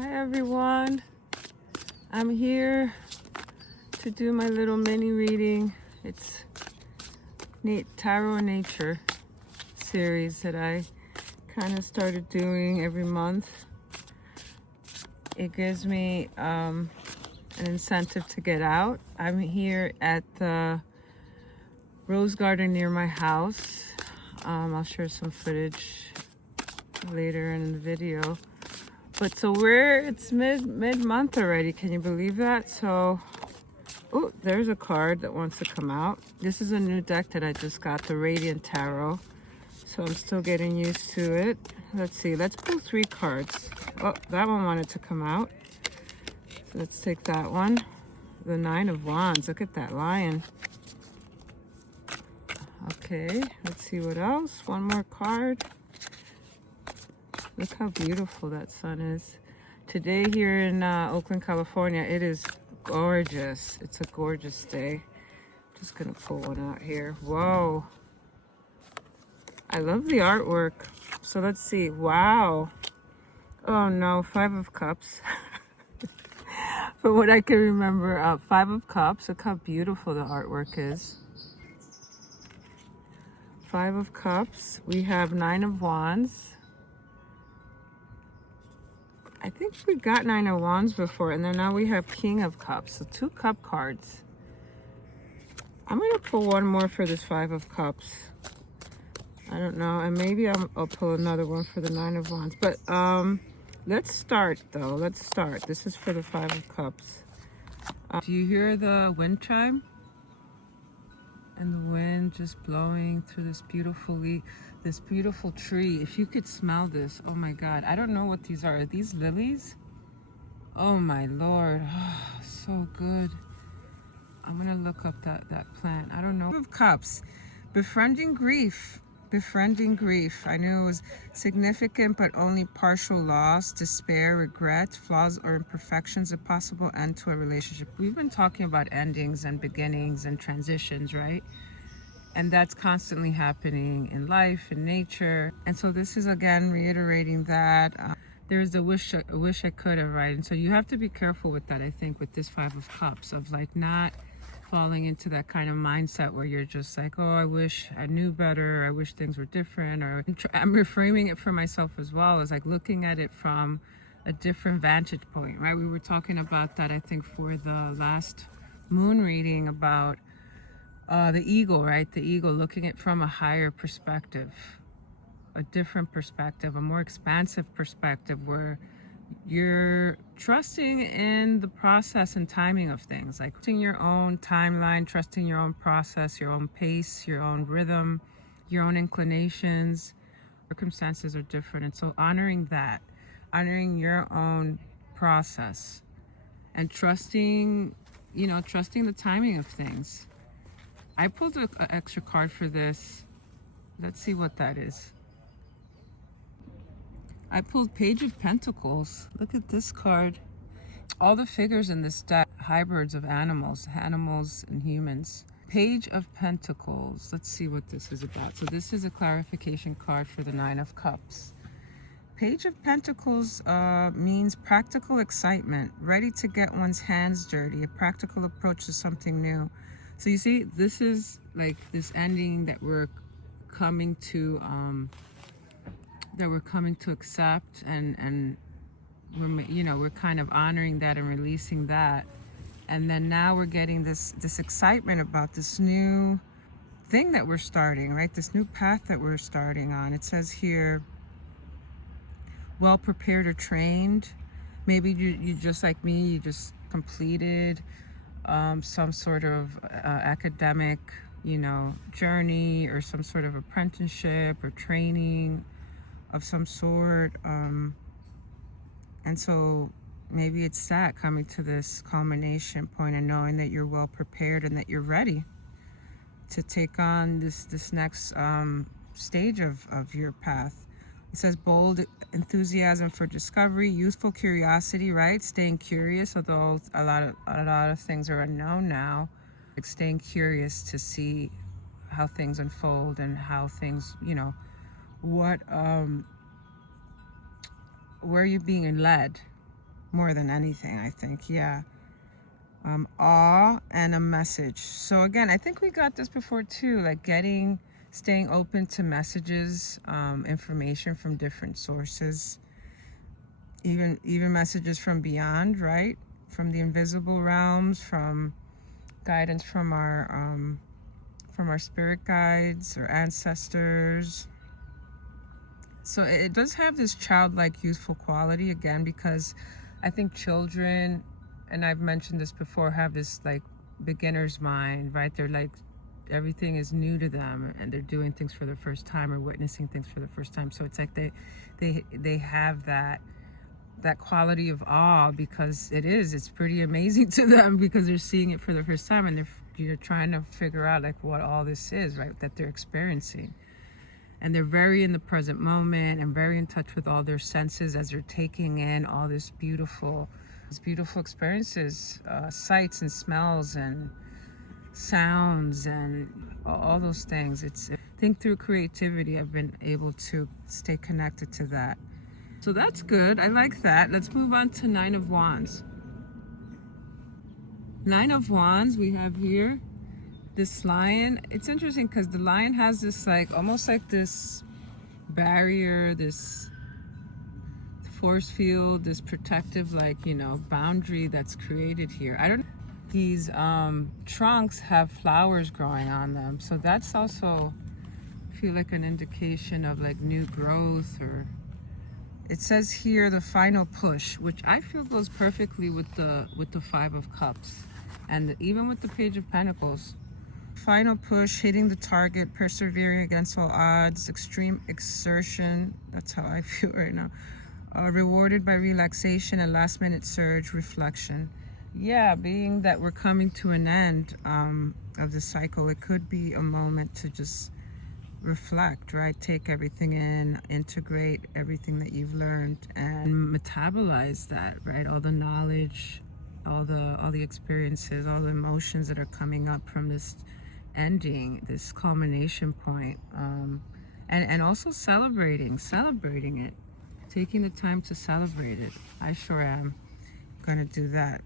Hi everyone, I'm here to do my little mini reading. It's Tarot and Nature series that I kind of started doing every month. It gives me an incentive to get out. I'm here at the rose garden near my house. I'll share some footage later in the video. But so it's mid-month already. Can you believe that? So, oh, there's a card that wants to come out. This is a new deck that I just got, the Radiant Tarot. So I'm still getting used to it. Let's see, let's pull 3 cards. Oh, that one wanted to come out. So let's take that one. The 9 of Wands, look at that lion. Okay, let's see what else. One more card. Look how beautiful that sun is. Today here in Oakland, California, it is gorgeous. It's a gorgeous day. Just gonna pull one out here. Whoa. I love the artwork. So let's see. Wow. Oh no, 5 of Cups. From what I can remember, 5 of Cups. Look how beautiful the artwork is. 5 of Cups. We have 9 of Wands. I think we got 9 of Wands before, and then now we have King of Cups. So 2 cup cards. I'm going to pull one more for this 5 of Cups. I don't know, and maybe I'll pull another one for the 9 of Wands. But let's start, though. Let's start. This is for the 5 of Cups. Do you hear the wind chime? And the wind just blowing through this beautiful tree. If you could smell this, oh my God. I don't know what these are. Are these lilies? Oh my Lord. Oh, so good. I'm gonna look up that plant. I don't know. Of Cups. Befriending grief. Befriending grief. I knew it was significant but only partial loss, despair, regret, flaws or imperfections, a possible end to a relationship. We've been talking about endings and beginnings and transitions, right? And that's constantly happening in life, in nature. And so this is again reiterating that there's a wish I could have, right? And so you have to be careful with that, I think, with this 5 of Cups, of like not falling into that kind of mindset where you're just like, oh, I wish I knew better, I wish things were different. Or I'm reframing it for myself as well, as like looking at it from a different vantage point, right? We were talking about that, I think, for the last moon reading about the eagle, right? The eagle, looking at it from a higher perspective, a different perspective, a more expansive perspective, where you're trusting in the process and timing of things, like trusting your own timeline, trusting your own process, your own pace, your own rhythm, your own inclinations. Circumstances are different, and so honoring that, honoring your own process, and trusting the timing of things. I pulled an extra card for this. Let's see what that is. I pulled Page of Pentacles. Look at this card. All the figures in this deck, hybrids of animals and humans. Page of Pentacles. Let's see what this is about. So this is a clarification card for the 9 of Cups. Page of Pentacles means practical excitement, ready to get one's hands dirty, a practical approach to something new. So you see, this is like this ending that we're coming to accept, and we're kind of honoring that and releasing that. And then now we're getting this excitement about this new thing that we're starting, right? This new path that we're starting on. It says here, well prepared or trained. Maybe you just like me, you just completed some sort of academic journey, or some sort of apprenticeship or training of some sort, and so maybe it's that coming to this culmination point and knowing that you're well prepared and that you're ready to take on this next stage of your path. It says bold enthusiasm for discovery, youthful curiosity, right? Staying curious, although a lot of things are unknown now. Like staying curious to see how things unfold and how things, what where you're being led, more than anything, I think. Yeah. Awe and a message. So again, I think we got this before too, like staying open to messages, information from different sources, even messages from beyond, right? From the invisible realms, from guidance from our spirit guides or ancestors. So it does have this childlike, youthful quality again, because I think children, and I've mentioned this before, have this like beginner's mind, right? They're like, everything is new to them, and they're doing things for the first time or witnessing things for the first time. So it's like they have that quality of awe, because it's pretty amazing to them, because they're seeing it for the first time, and they're trying to figure out like what all this is, right, that they're experiencing. And they're very in the present moment and very in touch with all their senses as they're taking in all these beautiful experiences, sights and smells and sounds and all those things. I think through creativity, I've been able to stay connected to that. So that's good. I like that. Let's move on to Nine of Wands. Nine of Wands we have here. This lion, it's interesting because the lion has this like almost like this barrier, this force field, this protective boundary that's created here. I don't know. These trunks have flowers growing on them, so that's also feel like an indication of like new growth. Or it says here the final push, which I feel goes perfectly with the Five of Cups and even with the Page of Pentacles. Final push, hitting the target, persevering against all odds, extreme exertion. That's how I feel right now. Rewarded by relaxation and last minute surge, reflection. Yeah, being that we're coming to an end of the cycle, it could be a moment to just reflect, right? Take everything in, integrate everything that you've learned and metabolize that, right? All the knowledge, all the experiences, all the emotions that are coming up from this ending, this culmination point, and also celebrating it, taking the time to celebrate it. I sure am gonna do that.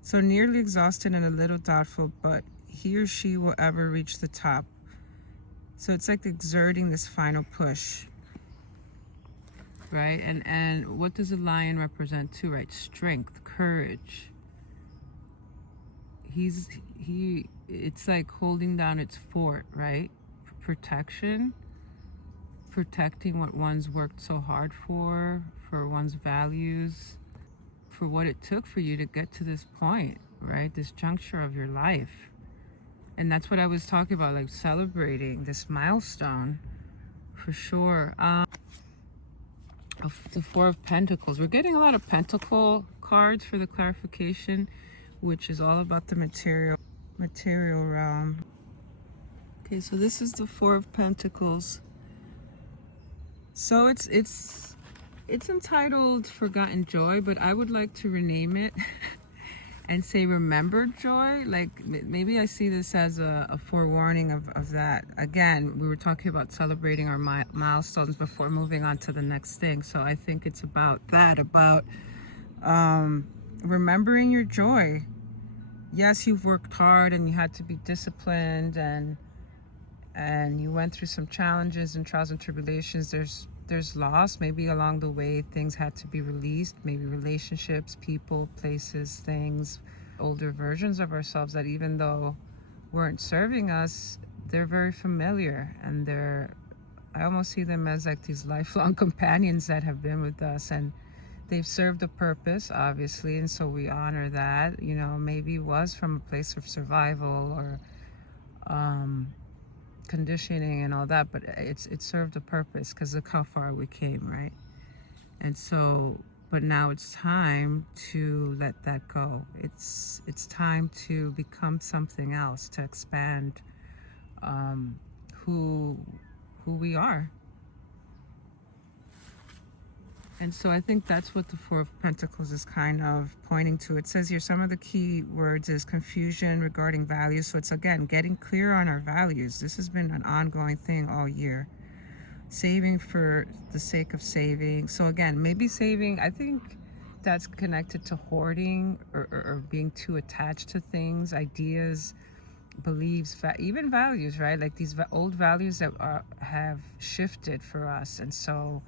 So nearly exhausted and a little doubtful, but he or she will ever reach the top. So it's like exerting this final push, right? And what does a lion represent too, right? Strength, courage. It's like holding down its fort, right? Protection, protecting what one's worked so hard for one's values, for what it took for you to get to this point, right? This juncture of your life. And that's what I was talking about, like celebrating this milestone, for sure. The Four of Pentacles. We're getting a lot of Pentacle cards for the clarification, which is all about the material realm. Okay, so this is the Four of Pentacles. So it's entitled Forgotten Joy, but I would like to rename it and say Remembered Joy. Like maybe I see this as a forewarning of that. Again, we were talking about celebrating our milestones before moving on to the next thing. So I think it's about that, about remembering your joy. Yes, you've worked hard and you had to be disciplined and you went through some challenges and trials and tribulations. There's loss. Maybe along the way things had to be released, maybe relationships, people, places, things, older versions of ourselves that even though weren't serving us, they're very familiar, and I almost see them as like these lifelong companions that have been with us, and they've served a purpose, obviously, and so we honor that. Maybe it was from a place of survival or conditioning and all that, but it served a purpose, because look how far we came, right? And so, but now it's time to let that go. It's time to become something else, to expand who we are. And so I think that's what the Four of Pentacles is kind of pointing to. It says here some of the key words is confusion regarding values. So it's, again, getting clear on our values. This has been an ongoing thing all year. Saving for the sake of saving. So again, maybe saving, I think That's connected to hoarding or being too attached to things, ideas, beliefs, even values, right? Like these old values that have shifted for us. And so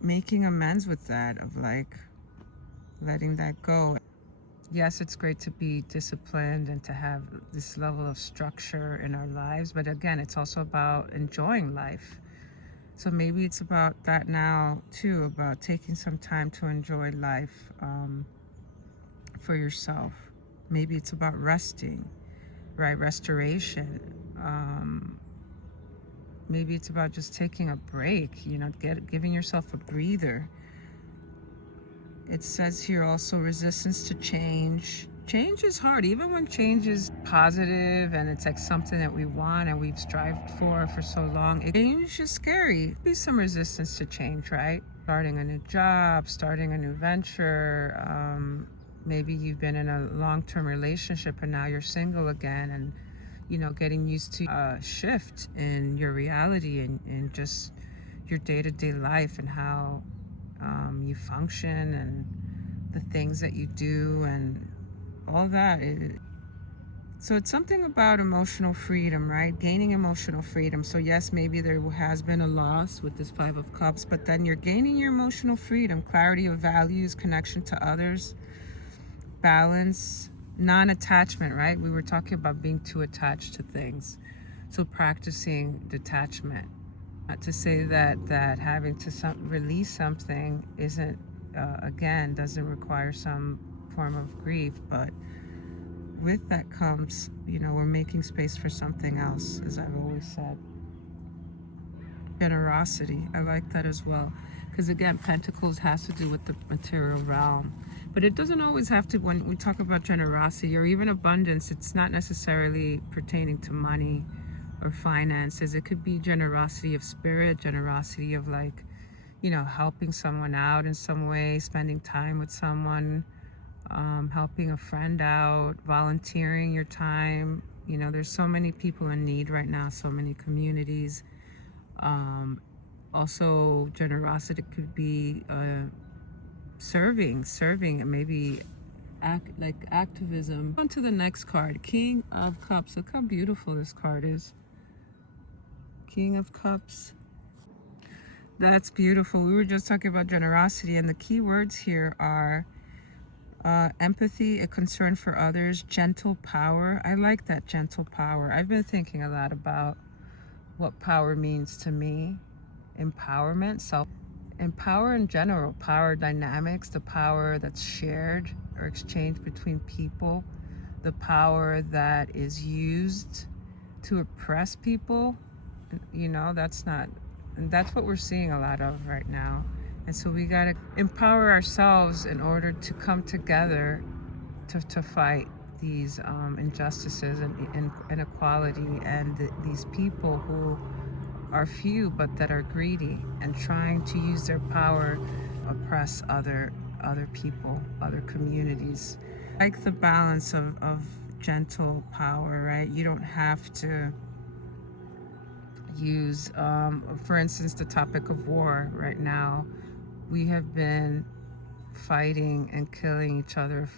making amends with that, of like letting that go. Yes, it's great to be disciplined and to have this level of structure in our lives, but again, it's also about enjoying life. So maybe it's about that now too, about taking some time to enjoy life for yourself. Maybe it's about resting, right? Restoration. Maybe it's about just taking a break, you know, giving yourself a breather. It says here also resistance to change. Change is hard, even when change is positive and it's like something that we want and we've strived for so long. Change is scary. Be some resistance to change, right? Starting a new job, starting a new venture. Maybe you've been in a long-term relationship and now you're single again, and you know, getting used to a shift in your reality and just your day-to-day life and how you function and the things that you do and all that. So it's something about emotional freedom, right? Gaining emotional freedom. So yes, maybe there has been a loss with this Five of Cups, but then you're gaining your emotional freedom, clarity of values, connection to others, balance, non-attachment, right? We were talking about being too attached to things. So practicing detachment. Not to say that having to release something isn't, again, doesn't require some form of grief, but with that comes, you know, we're making space for something else, as I've always said. Generosity, I like that as well, because again, Pentacles has to do with the material realm, but it doesn't always have to. When we talk about generosity or even abundance, it's not necessarily pertaining to money or finances. It could be generosity of spirit, generosity of, like, you know, helping someone out in some way, spending time with someone, helping a friend out, volunteering your time. You know, there's so many people in need right now, so many communities. Also, generosity could be serving, and maybe like activism. On to the next card, King of Cups. Look how beautiful this card is. King of Cups. That's beautiful. We were just talking about generosity, and the key words here are empathy, a concern for others, gentle power. I like that, gentle power. I've been thinking a lot about what power means to me. Empowerment, empower in general, power dynamics, the power that's shared or exchanged between people, the power that is used to oppress people. You know, that's not, and that's what we're seeing a lot of right now. And so we got to empower ourselves in order to come together to fight these injustices and inequality and these people who are few but that are greedy and trying to use their power to oppress other people, other communities. I like the balance of gentle power, right? You don't have to use, for instance, the topic of war right now. We have been fighting and killing each other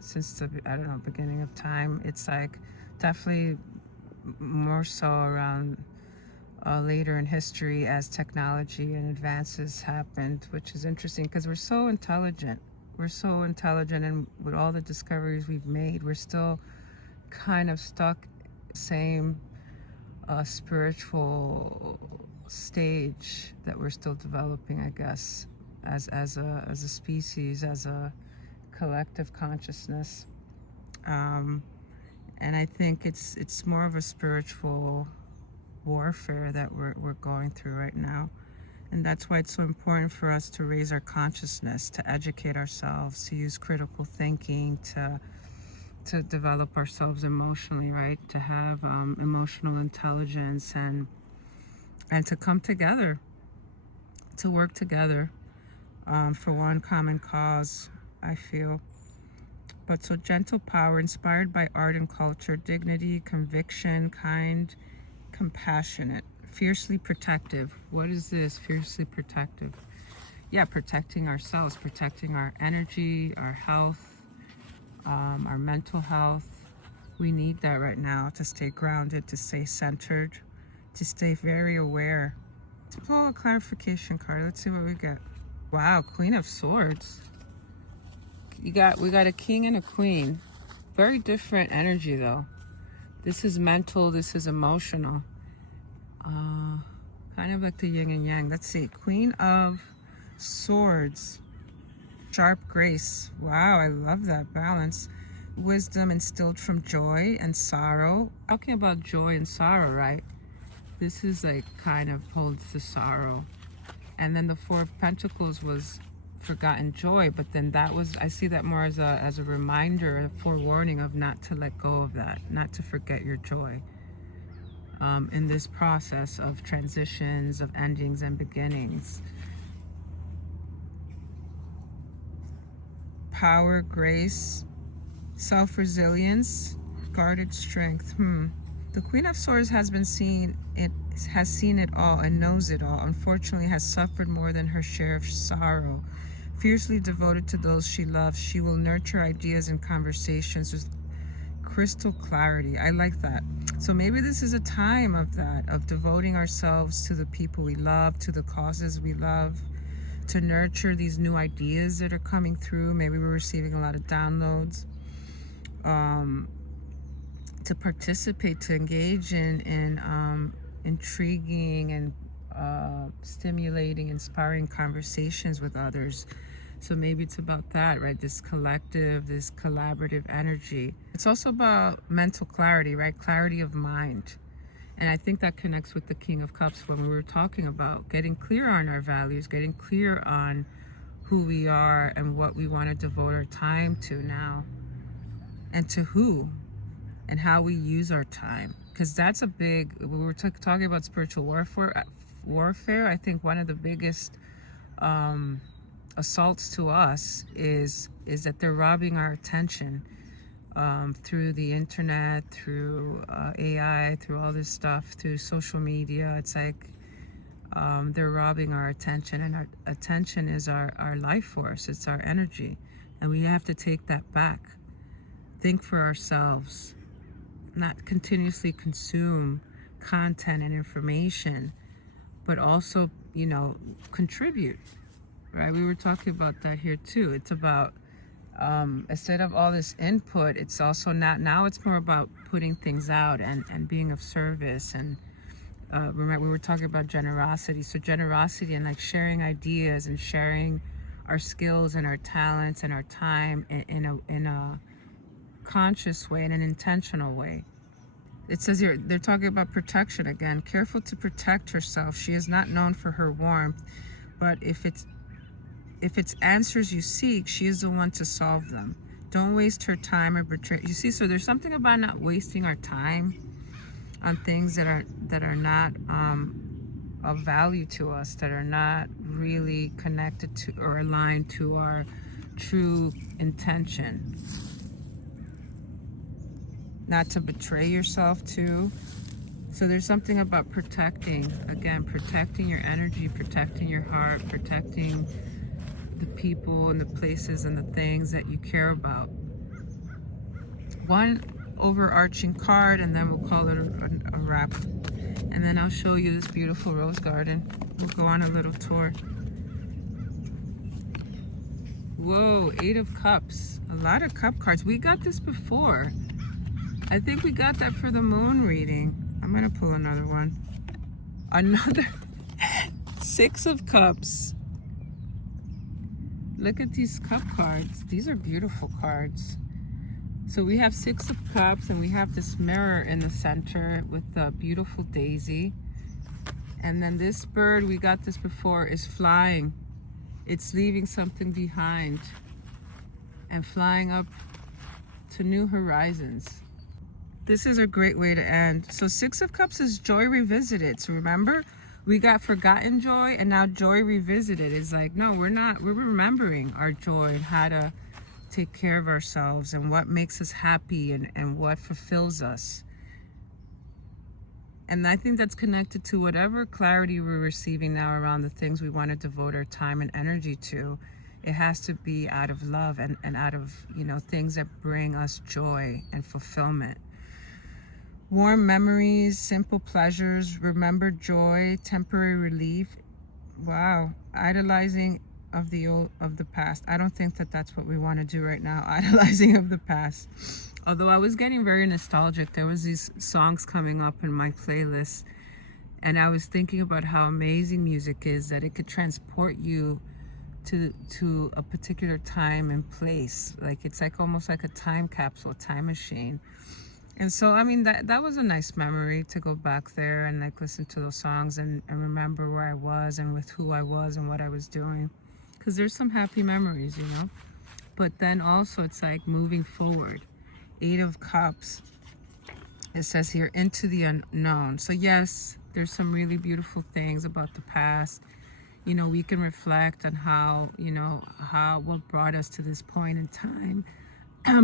since the, I don't know, beginning of time. It's like definitely more so around later in history as technology and advances happened, which is interesting because we're so intelligent. We're so intelligent, and with all the discoveries we've made, we're still kind of stuck in the same spiritual stage that we're still developing, I guess, as a species, as a collective consciousness. And I think it's more of a spiritual warfare that we're going through right now. And that's why it's so important for us to raise our consciousness, to educate ourselves, to use critical thinking, to develop ourselves emotionally, right? To have emotional intelligence and to come together, to work together for one common cause, I feel. But so gentle power, inspired by art and culture, dignity, conviction, kind, compassionate, fiercely protective. What is this? Fiercely protective. yeah, protecting ourselves, protecting our energy, our health, our mental health. We need that right now to stay grounded, to stay centered, to stay very aware. Let's pull a clarification card. Let's see what we get. Wow, Queen of Swords. We got a king and a queen. Very different energy though. This is mental, this is emotional. Kind of like the yin and yang. Let's see. Queen of Swords. Sharp grace. Wow, I love that balance. Wisdom instilled from joy and sorrow. Talking about joy and sorrow, right? This is like kind of holds the sorrow. And then the Four of Pentacles was forgotten joy, but then that was, I see that more as a reminder, a forewarning of not to let go of that, not to forget your joy. In this process of transitions, of endings and beginnings. Power, grace, self-resilience, guarded strength. The Queen of Swords has seen it all and knows it all. Unfortunately, has suffered more than her share of sorrow. Fiercely devoted to those she loves, she will nurture ideas and conversations with crystal clarity. I like that. So maybe this is a time of that, of devoting ourselves to the people we love, to the causes we love, to nurture these new ideas that are coming through. Maybe we're receiving a lot of downloads. To participate, to engage in intriguing and stimulating, inspiring conversations with others. So maybe it's about that, right? This collective, this collaborative energy. It's also about mental clarity, right? Clarity of mind. And I think that connects with the King of Cups when we were talking about getting clear on our values, getting clear on who we are and what we want to devote our time to now. And to who and how we use our time. Because that's a big, we were talking about spiritual warfare. I think one of the biggest assaults to us is that they're robbing our attention through the internet, through AI, through all this stuff, through social media. It's like they're robbing our attention, and our attention is our life force. It's our energy, and we have to take that back. Think for ourselves, not continuously consume content and information, but also, you know, contribute. Right, we were talking about that here too. It's about instead of all this input, it's also not, now it's more about putting things out and being of service. And remember, we were talking about generosity. So generosity and like sharing ideas and sharing our skills and our talents and our time in a conscious way, in an intentional way. It says here, they're talking about protection again. Careful to protect herself. She is not known for her warmth, but if it's answers you seek, she is the one to solve them. Don't waste her time or betray. You see, so there's something about not wasting our time on things that are not of value to us, that are not really connected to or aligned to our true intention. Not to betray yourself too. So there's something about protecting, again, protecting your energy, protecting your heart, protecting the people and the places and the things that you care about. One overarching card, and then we'll call it a wrap. And then I'll show you this beautiful rose garden. We'll go on a little tour. Whoa, 8 of Cups. A lot of cup cards. We got this before. I think we got that for the moon reading. I'm gonna pull another one. Another 6 of Cups. Look at these cup cards. These are beautiful cards. So we have 6 of Cups, and we have this mirror in the center with the beautiful daisy. And then this bird, we got this before, is flying. It's leaving something behind and flying up to new horizons. This is a great way to end. So 6 of Cups is joy revisited. So remember, we got forgotten joy, and now joy revisited. It's like, no, we're remembering our joy and how to take care of ourselves and what makes us happy and what fulfills us. And I think that's connected to whatever clarity we're receiving now around the things we want to devote our time and energy to. It has to be out of love and out of, you know, things that bring us joy and fulfillment. Warm memories, simple pleasures, remembered joy, temporary relief. Wow, idolizing of the past. I don't think that that's what we want to do right now. Idolizing of the past. Although I was getting very nostalgic, there was these songs coming up in my playlist, and I was thinking about how amazing music is, that it could transport you to a particular time and place. Like it's like almost like a time capsule, a time machine. And so, I mean, that was a nice memory to go back there and like listen to those songs and remember where I was and with who I was and what I was doing. Because there's some happy memories, you know. But then also it's like moving forward. 8 of Cups. It says here, into the unknown. So yes, there's some really beautiful things about the past. You know, we can reflect on how, you know, what brought us to this point in time.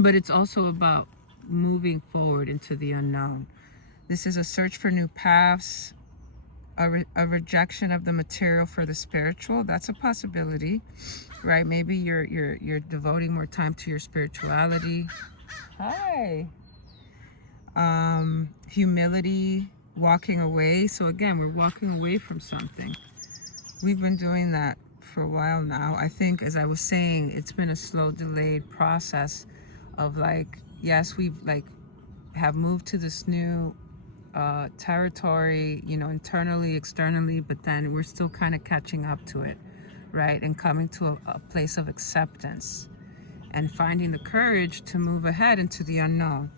But it's also about moving forward into the unknown. This is a search for new paths, a rejection of the material for the spiritual. That's a possibility, right? Maybe you're devoting more time to your spirituality. Hi. Humility, walking away. So again, we're walking away from something. We've been doing that for a while now. I think, as I was saying, it's been a slow, delayed process of like, yes, we've like have moved to this new territory, you know, internally, externally, but then we're still kind of catching up to it, right? And coming to a place of acceptance and finding the courage to move ahead into the unknown.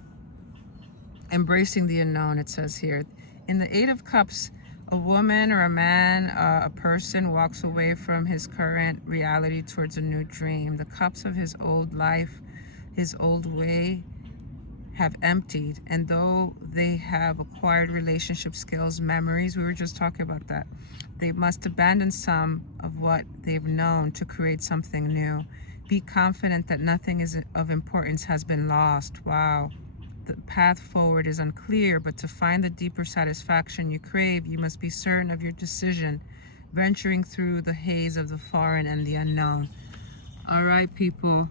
Embracing the unknown, it says here. In the 8 of Cups, a woman or a man, a person walks away from his current reality towards a new dream. The cups of his old life, his old way, have emptied, and though they have acquired relationship skills, memories, we were just talking about that, they must abandon some of what they've known to create something new. Be confident that nothing is of importance has been lost. Wow. The path forward is unclear, but to find the deeper satisfaction you crave, you must be certain of your decision, venturing through the haze of the foreign and the unknown. All right, people.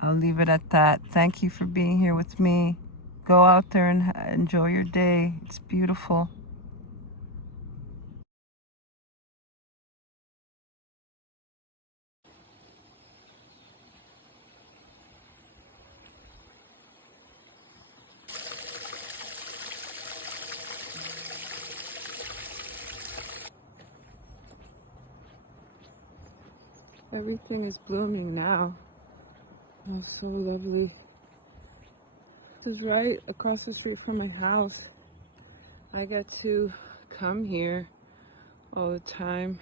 I'll leave it at that. Thank you for being here with me. Go out there and enjoy your day. It's beautiful. Everything is blooming now. Oh, so lovely. This is right across the street from my house. I get to come here all the time.